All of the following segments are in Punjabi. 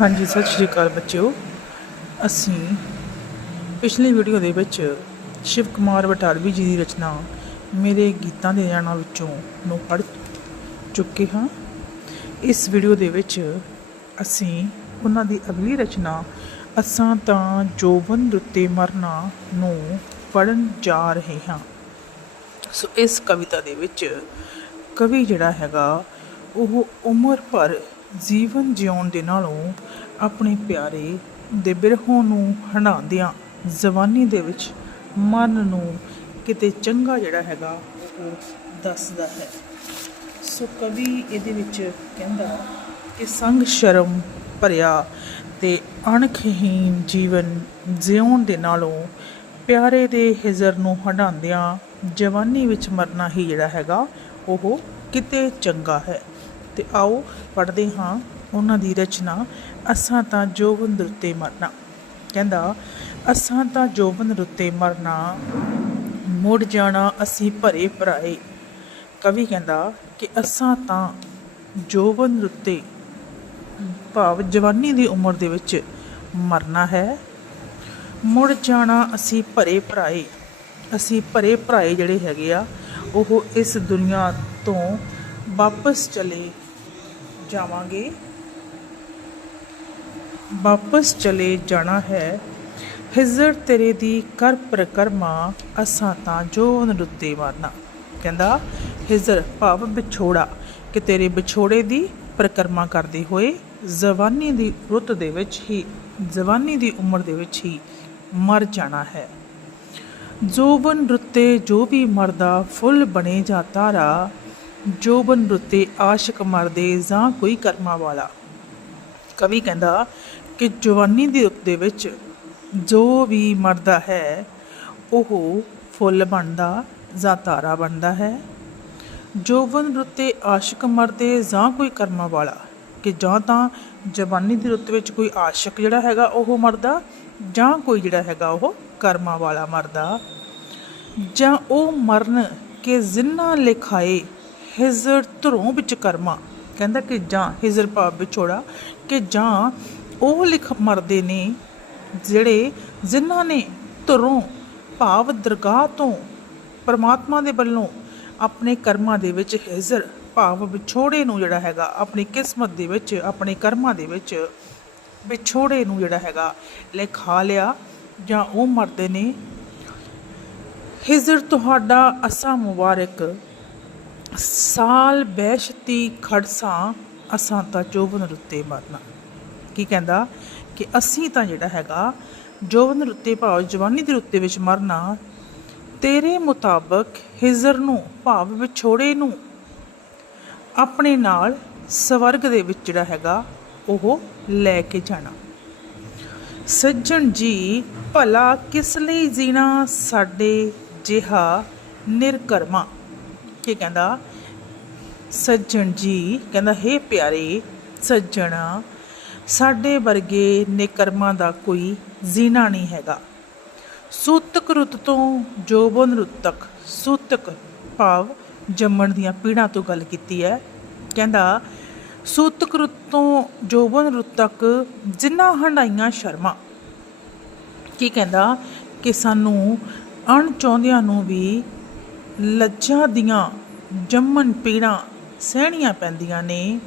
ਹਾਂਜੀ, ਸਤਿ ਸ਼੍ਰੀ ਅਕਾਲ ਬੱਚਿਓ। ਅਸੀਂ ਪਿਛਲੀ ਵੀਡੀਓ ਦੇ ਵਿੱਚ ਸ਼ਿਵ ਕੁਮਾਰ ਬਟਾਲਵੀ ਜੀ ਦੀ ਰਚਨਾ ਮੇਰੇ ਗੀਤਾਂ ਦੇ ਜਾਣਾ ਵਿੱਚੋਂ ਨੂੰ ਪੜ੍ਹ ਚੁੱਕੇ ਹਾਂ। ਇਸ ਵੀਡੀਓ ਦੇ ਵਿੱਚ ਅਸੀਂ ਉਹਨਾਂ ਦੀ ਅਗਲੀ ਰਚਨਾ, ਅਸਾਂ ਤਾਂ ਜੋਬਨ ਰੁੱਤੇ ਮਰਨਾ ਨੂੰ ਪੜਨ ਜਾ ਰਹੇ ਹਾਂ। ਸੋ ਇਸ ਕਵਿਤਾ ਦੇ ਵਿੱਚ ਕਵੀ ਜਿਹੜਾ ਹੈਗਾ, ਉਹ ਉਮਰ ਭਰ ਜੀਵਨ ਜਿਉਣ ਦੇ ਨਾਲੋਂ ਆਪਣੇ ਪਿਆਰੇ ਦੇ ਬਿਰਹੋਂ ਨੂੰ ਹੰਢਾਉਂਦਿਆਂ ਜਵਾਨੀ ਦੇ ਵਿੱਚ ਮਨ ਨੂੰ ਕਿਤੇ ਚੰਗਾ ਜਿਹੜਾ ਹੈਗਾ ਉਹ ਦੱਸਦਾ ਹੈ। ਸੋ ਕਵੀ ਇਹਦੇ ਵਿੱਚ ਕਹਿੰਦਾ ਕਿ ਸੰਗ ਸ਼ਰਮ ਭਰਿਆ ਤੇ ਅਣਖਹੀਨ ਜੀਵਨ ਜਿਉਣ ਦੇ ਨਾਲੋਂ ਪਿਆਰੇ ਦੇ ਹਿਜ਼ਰ ਨੂੰ ਹੰਢਾਉਂਦਿਆਂ ਜਵਾਨੀ ਵਿੱਚ ਮਰਨਾ ਹੀ ਜਿਹੜਾ ਹੈਗਾ ਉਹ ਕਿਤੇ ਚੰਗਾ ਹੈ। ਤੇ ਆਓ ਪੜ੍ਹਦੇ ਹਾਂ ਉਹਨਾਂ ਦੀ ਰਚਨਾ, ਅਸਾਂ ਤਾਂ ਜੋਬਨ ਰੁੱਤੇ ਮਰਨਾ। ਕਹਿੰਦਾ, ਅਸਾਂ ਤਾਂ ਜੋਬਨ ਰੁੱਤੇ ਮਰਨਾ, ਮੁੜ ਜਾਣਾ ਅਸੀਂ ਭਰੇ ਭਰਾਏ। ਕਵੀ ਕਹਿੰਦਾ ਕਿ ਅਸਾਂ ਤਾਂ ਜੋਬਨ ਰੁੱਤੇ ਭਾਵ ਜਵਾਨੀ ਦੀ ਉਮਰ ਦੇ ਵਿੱਚ ਮਰਨਾ ਹੈ। ਮੁੜ ਜਾਣਾ ਅਸੀਂ ਭਰੇ ਭਰਾਏ। ਅਸੀਂ ਭਰੇ ਭਰਾਏ ਜਿਹੜੇ ਹੈਗੇ ਆ, ਉਹ ਇਸ ਦੁਨੀਆ ਤੋਂ ਵਾਪਸ ਚਲੇ ਜਾਵਾਂਗੇ। ਵਾਪਸ ਚਲੇ ਜਾਣਾ ਹੈ। ਹਿਜ਼ਰ ਤੇਰੇ ਦੀ ਕਰ ਪ੍ਰਕਰਮਾ, ਅਸਾਂ ਤਾਂ ਜੋ ਨਰੁੱਤੇ ਮਾਰਨਾ। ਕਹਿੰਦਾ, ਹਿਜ਼ਰ, ਭਾਵ ਵਿਛੋੜਾ, ਕਿ ਤੇਰੇ ਵਿਛੋੜੇ ਦੀ ਪ੍ਰਕਰਮਾ ਕਰਦੇ ਹੋਏ ਜਵਾਨੀ ਦੀ ਰੁੱਤ ਦੇ ਵਿੱਚ ਹੀ ਜਵਾਨੀ ਦੀ ਉਮਰ ਦੇ ਵਿੱਚ ਹੀ ਮਰ ਜਾਣਾ ਹੈ। ਜੋਬਨ ਰੁੱਤੇ ਜੋ ਵੀ ਮਰਦਾ, ਫੁੱਲ ਬਣੇ ਜਾ ਤਾਰਾ ਜੋਬਨ ਰੁੱਤੇ ਆਸ਼ਿਕ ਮਰਦੇ ਜਾਂ ਕੋਈ ਕਰਮਾਂ ਵਾਲਾ। ਕਵੀ ਕਹਿੰਦਾ ਕਿ ਜਵਾਨੀ ਦੀ ਰੁੱਤ ਦੇ ਵਿੱਚ ਜੋ ਵੀ ਮਰਦਾ ਹੈ, ਉਹ ਫੁੱਲ ਬਣਦਾ ਜਾਂ ਤਾਰਾ ਬਣਦਾ ਹੈ। ਜੋਬਨ ਰੁੱਤੇ ਆਸ਼ਿਕ ਮਰਦੇ ਜਾਂ ਕੋਈ ਕਰਮਾਂ ਵਾਲਾ, ਕਿ ਜਾਂ ਤਾਂ ਜਵਾਨੀ ਦੀ ਰੁੱਤ ਵਿੱਚ ਕੋਈ ਆਸ਼ਿਕ ਜਿਹੜਾ ਹੈਗਾ ਉਹ ਮਰਦਾ ਜਾਂ ਕੋਈ ਜਿਹੜਾ ਹੈਗਾ ਉਹ ਕਰਮਾਂ ਵਾਲਾ ਮਰਦਾ। ਜਾਂ ਉਹ ਮਰਨ ਕਿ ਜਿੰਨਾ ਲਿਖਾਏ ਹਿਜ਼ਰ ਧਰੋਂ ਵਿੱਚ ਕਰਮਾ। ਕਹਿੰਦਾ ਕਿ ਜਾਂ ਹਿਜ਼ਰ ਭਾਵ ਵਿਛੋੜਾ, ਕਿ ਜਾਂ ਉਹ ਲਿਖ ਮਰਦੇ ਨੇ ਜਿਹੜੇ ਜਿਨ੍ਹਾਂ ਨੇ ਧਰੋਂ ਭਾਵ ਦਰਗਾਹ ਤੋਂ ਪਰਮਾਤਮਾ ਦੇ ਵੱਲੋਂ ਆਪਣੇ ਕਰਮਾਂ ਦੇ ਵਿੱਚ ਹਿਜ਼ਰ ਭਾਵ ਵਿਛੋੜੇ ਨੂੰ ਜਿਹੜਾ ਹੈਗਾ, ਆਪਣੀ ਕਿਸਮਤ ਦੇ ਵਿੱਚ, ਆਪਣੇ ਕਰਮਾਂ ਦੇ ਵਿੱਚ ਵਿਛੋੜੇ ਨੂੰ ਜਿਹੜਾ ਹੈਗਾ ਲਿਖਾ ਲਿਆ ਜਾਂ ਉਹ ਮਰਦੇ ਨੇ। ਹਿਜ਼ਰ ਤੁਹਾਡਾ ਅਸਾ ਮੁਬਾਰਕ ਸਾਲ ਬਹਿਸ਼ਤੀ ਖੜਸਾਂ ਅਸਾਂ ਤਾਂ ਜੋਬਨ ਰੁੱਤੇ ਮਰਨਾ। ਕੀ ਕਹਿੰਦਾ? ਕਿ ਅਸੀਂ ਤਾਂ ਜਿਹੜਾ ਹੈਗਾ, ਜੋਬਨ ਰੁੱਤੇ ਭਾਵ ਜਵਾਨੀ ਦੇ ਰੁੱਤੇ ਵਿੱਚ ਮਰਨਾ, ਤੇਰੇ ਮੁਤਾਬਕ ਹਿਜ਼ਰ ਨੂੰ, ਭਾਵ ਵਿਛੋੜੇ ਨੂੰ, ਆਪਣੇ ਨਾਲ ਸਵਰਗ ਦੇ ਵਿੱਚ ਜਿਹੜਾ ਹੈਗਾ, ਉਹ ਲੈ ਕੇ ਜਾਣਾ। ਸੱਜਣ ਜੀ, ਭਲਾ ਕਿਸ ਲਈ ਜੀਣਾ ਸਾਡੇ ਜਿਹਾ ਨਿਰਕਰਮਾ? ਕੀ ਕਹਿੰਦਾ, ਸੱਜਣ ਜੀ, ਕਹਿੰਦਾ, ਹੇ ਪਿਆਰੇ ਸੱਜਣਾ, ਸਾਡੇ ਵਰਗੇ ਨਿਕਰਮਾਂ ਦਾ ਕੋਈ ਜੀਣਾ ਨਹੀਂ ਹੈਗਾ। ਸੂਤਕ ਰੁੱਤ ਤੋਂ ਜੋਬਨ ਰੁੱਤ ਤੱਕ ਸੂਤਕ ਭਾਵ ਜੰਮਣ ਦੀਆਂ ਪੀੜਾਂ ਤੋਂ ਗੱਲ ਕੀਤੀ ਹੈ। ਕਹਿੰਦਾ, ਸੂਤਕ ਰੁੱਤ ਤੋਂ ਜੋਬਨ ਰੁੱਤ ਤੱਕ ਜਿੰਨਾ ਹੰਡਾਈਆਂ ਸ਼ਰਮਾ। ਕੀ ਕਹਿੰਦਾ ਕਿ ਸਾਨੂੰ ਅਣ ਚਾਹੁੰਦਿਆਂ ਨੂੰ ਵੀ ਲੱਜਾਂ ਦੀਆਂ ਜੰਮਨ ਪੀੜਾਂ ਸਹਿਣੀਆਂ ਪੈਂਦੀਆਂ ਨੇ।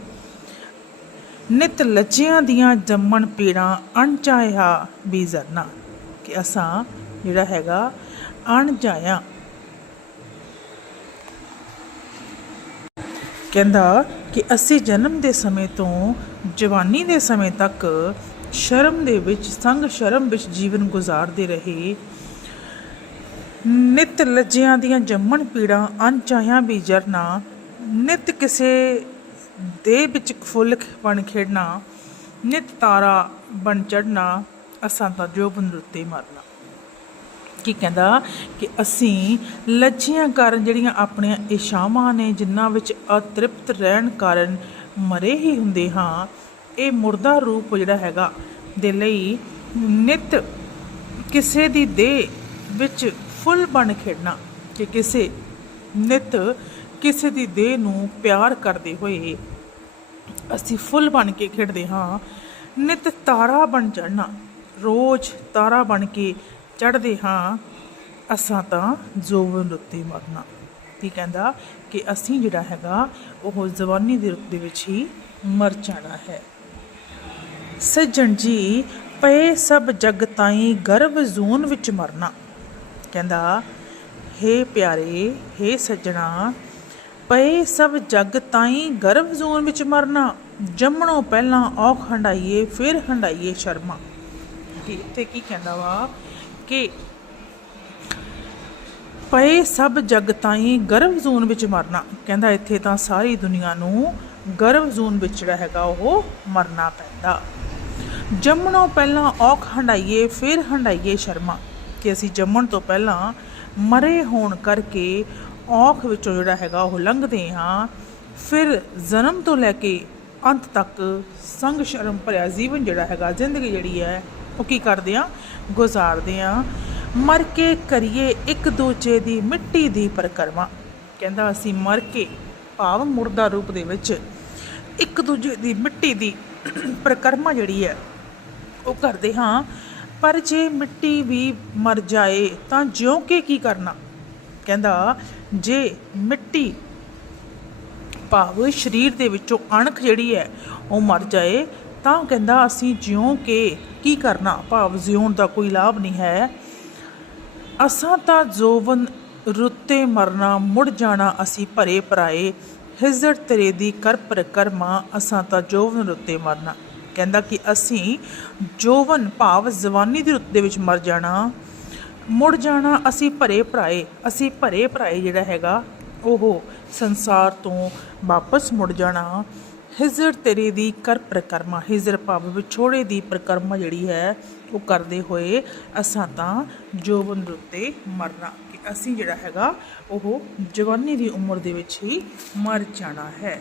ਨਿਤ ਲੱਜਿਆਂ ਦੀਆਂ ਜੰਮਣ ਪੀੜਾਂ ਅਣਚਾਹਿਆ ਵੀ ਜ਼ਰਨਾ ਕਿ ਅਸਾਂ ਜਿਹੜਾ ਹੈਗਾ ਅਣਜਾਇਆ। ਕਹਿੰਦਾ ਕਿ ਅਸੀਂ ਜਨਮ ਦੇ ਸਮੇਂ ਤੋਂ ਜਵਾਨੀ ਦੇ ਸਮੇਂ ਤੱਕ ਸ਼ਰਮ ਦੇ ਵਿੱਚ, ਸੰਗ ਸ਼ਰਮ ਵਿੱਚ ਜੀਵਨ ਗੁਜ਼ਾਰਦੇ ਰਹੇ। ਨਿਤ ਲੱਜਿਆਂ ਦੀਆਂ ਜੰਮਣ ਪੀੜਾਂ ਅਣਚਾਹਿਆਂ ਵੀ ਜਰਨਾ, ਨਿਤ ਕਿਸੇ ਦੇ ਵਿੱਚ ਫੁੱਲ ਬਣ ਖੇਡਣਾ, ਨਿਤ ਤਾਰਾ ਬਣ ਚੜਨਾ ਅਸਾਂ ਤਾਂ ਜੋ ਬੰਦਰੁੱਤੇ ਮਰਨਾ। ਕੀ ਕਹਿੰਦਾ ਕਿ ਅਸੀਂ ਲੱਜੀਆਂ ਕਾਰਨ ਜਿਹੜੀਆਂ ਆਪਣੀਆਂ ਇਸ਼ਾਵਾਂ ਨੇ, ਜਿਨ੍ਹਾਂ ਵਿੱਚ ਅਤ੍ਰਿਪਤ ਰਹਿਣ ਕਾਰਨ ਮਰੇ ਹੀ ਹੁੰਦੇ ਹਾਂ, ਇਹ ਮੁਰਦਾ ਰੂਪ ਜਿਹੜਾ ਹੈਗਾ ਦੇ ਲਈ ਨਿਤ ਕਿਸੇ ਦੀ ਦੇਹ ਵਿੱਚ ਫੁੱਲ ਬਣ ਖੇਡਣਾ ਕਿ ਕਿਸੇ ਨਿਤ ਕਿਸੇ ਦੀ ਦੇਹ ਨੂੰ ਪਿਆਰ ਕਰਦੇ ਹੋਏ ਅਸੀਂ ਫੁੱਲ ਬਣ ਕੇ ਖੇਡਦੇ ਹਾਂ। ਨਿਤ ਤਾਰਾ ਬਣ ਚੜਨਾ ਰੋਜ਼ ਤਾਰਾ ਬਣ ਕੇ ਚੜਦੇ ਹਾਂ, ਅਸਾਂ ਤਾਂ ਜੋਵਨ ਉੱਤੇ ਮਰਨਾ। ਕੀ ਕਹਿੰਦਾ ਕਿ ਅਸੀਂ ਜਿਹੜਾ ਹੈਗਾ, ਉਹ ਜ਼ਬਾਨੀ ਦੇ ਰੁੱਤ ਦੇ ਵਿੱਚ ਹੀ ਮਰ ਜਾਣਾ ਹੈ। ਸੱਜਣ ਜੀ, ਪਏ ਸਭ ਜਗ ਤਾਈ ਗਰਭ ਜ਼ੂਨ ਵਿੱਚ ਮਰਨਾ। ਕਹਿੰਦਾ, ਹੇ ਪਿਆਰੇ, ਹੇ ਸੱਜਣਾ, ਪਏ ਸਭ ਜਗ ਤਾਈ ਗਰਭ ਜ਼ੂਨ ਵਿੱਚ ਮਰਨਾ, ਜੰਮਣੋਂ ਪਹਿਲਾਂ ਔਖ ਹੰਡਾਈਏ ਫਿਰ ਹੰਡਾਈਏ ਸ਼ਰਮਾ। ਇੱਥੇ ਕੀ ਕਹਿੰਦਾ ਵਾ? ਕਿ ਪਏ ਸਭ ਜਗ ਤਾਈਂ ਗਰਭ ਜ਼ੂਨ ਵਿੱਚ ਮਰਨਾ। ਕਹਿੰਦਾ, ਇੱਥੇ ਤਾਂ ਸਾਰੀ ਦੁਨੀਆ ਨੂੰ ਗਰਭ ਜ਼ੂਨ ਵਿੱਚ ਜਿਹੜਾ ਹੈਗਾ ਉਹ ਮਰਨਾ ਪੈਂਦਾ। ਜੰਮਣੋਂ ਪਹਿਲਾਂ ਔਖ ਹੰਡਾਈਏ ਫਿਰ ਹੰਡਾਈਏ ਸ਼ਰਮਾ। ਕਿ ਅਸੀਂ ਜੰਮਣ ਤੋਂ ਪਹਿਲਾਂ ਮਰੇ ਹੋਣ ਕਰਕੇ ਔਖ ਵਿੱਚੋਂ ਜਿਹੜਾ ਹੈਗਾ ਉਹ ਲੰਘਦੇ ਹਾਂ, ਫਿਰ ਜਨਮ ਤੋਂ ਲੈ ਕੇ ਅੰਤ ਤੱਕ ਸੰਗ ਸ਼ਰਮ ਭਰਿਆ ਜੀਵਨ ਜਿਹੜਾ ਹੈਗਾ, ਜ਼ਿੰਦਗੀ ਜਿਹੜੀ ਹੈ, ਉਹ ਕੀ ਕਰਦੇ ਆ ਗੁਜ਼ਾਰਦੇ ਆ ਮਰ ਕੇ ਕਰੀਏ ਇੱਕ ਦੂਜੇ ਦੀ ਮਿੱਟੀ ਦੀ ਪਰਕਰਮਾ। ਕਹਿੰਦਾ ਅਸੀਂ ਮਰ ਕੇ ਭਾਵ ਮੁਰਦਾ ਰੂਪ ਦੇ ਵਿੱਚ ਇੱਕ ਦੂਜੇ ਦੀ ਮਿੱਟੀ ਦੀ ਪਰਕਰਮਾ ਜਿਹੜੀ ਹੈ, ਉਹ ਕਰਦੇ ਹਾਂ। ਪਰ ਜੇ ਮਿੱਟੀ ਵੀ ਮਰ ਜਾਏ ਤਾਂ ਜਿਉਂ ਕੇ ਕੀ ਕਰਨਾ? ਕਹਿੰਦਾ, ਜੇ ਮਿੱਟੀ ਭਾਵ ਸਰੀਰ ਦੇ ਵਿੱਚੋਂ ਅਣਖ ਜਿਹੜੀ ਹੈ, ਉਹ ਮਰ ਜਾਏ, ਤਾਂ ਕਹਿੰਦਾ, ਅਸੀਂ ਜਿਉਂ ਕੇ ਕੀ ਕਰਨਾ? ਭਾਵ ਜਿਉਣ ਦਾ ਕੋਈ ਲਾਭ ਨਹੀਂ ਹੈ। ਅਸਾਂ ਤਾਂ ਜੋਵਨ ਰੁੱਤੇ ਮਰਨਾ, ਮੁੜ ਜਾਣਾ ਅਸੀਂ ਭਰੇ ਪਰਾਏ। ਹਿਜ਼ਰ ਤੇਰੇ ਦੀ ਕਰ ਪ੍ਰਕਰਮਾ ਅਸਾਂ ਤਾਂ ਜੋਵਨ ਰੁੱਤੇ ਮਰਨਾ। ਕਹਿੰਦਾ ਕਿ ਅਸੀਂ ਜੋਵਨ ਭਾਵ ਜਵਾਨੀ ਦੀ ਰੁੱਤ ਦੇ ਵਿੱਚ ਮਰ ਜਾਣਾ, ਮੁੜ ਜਾਣਾ, ਅਸੀਂ ਭਰੇ ਭਰਾਏ, ਅਸੀਂ ਭਰੇ ਭਰਾਏ ਜਿਹੜਾ ਹੈਗਾ, ਉਹ ਸੰਸਾਰ ਤੋਂ ਵਾਪਸ ਮੁੜ ਜਾਣਾ। ਹਿਜ਼ਰ ਤੇਰੇ ਦੀ ਕਰ ਪ੍ਰਕਰਮਾ, ਹਿਜ਼ਰ ਭਾਵ ਵਿਛੋੜੇ ਦੀ ਪ੍ਰਕਰਮਾ ਜਿਹੜੀ ਹੈ, ਉਹ ਕਰਦੇ ਹੋਏ ਅਸਾਂ ਤਾਂ ਜੋਵਨ ਰੁੱਤੇ ਮਰਨਾ, ਕਿ ਅਸੀਂ ਜਿਹੜਾ ਹੈਗਾ, ਉਹ ਜਵਾਨੀ ਦੀ ਉਮਰ ਦੇ ਵਿੱਚ ਹੀ ਮਰ ਜਾਣਾ ਹੈ।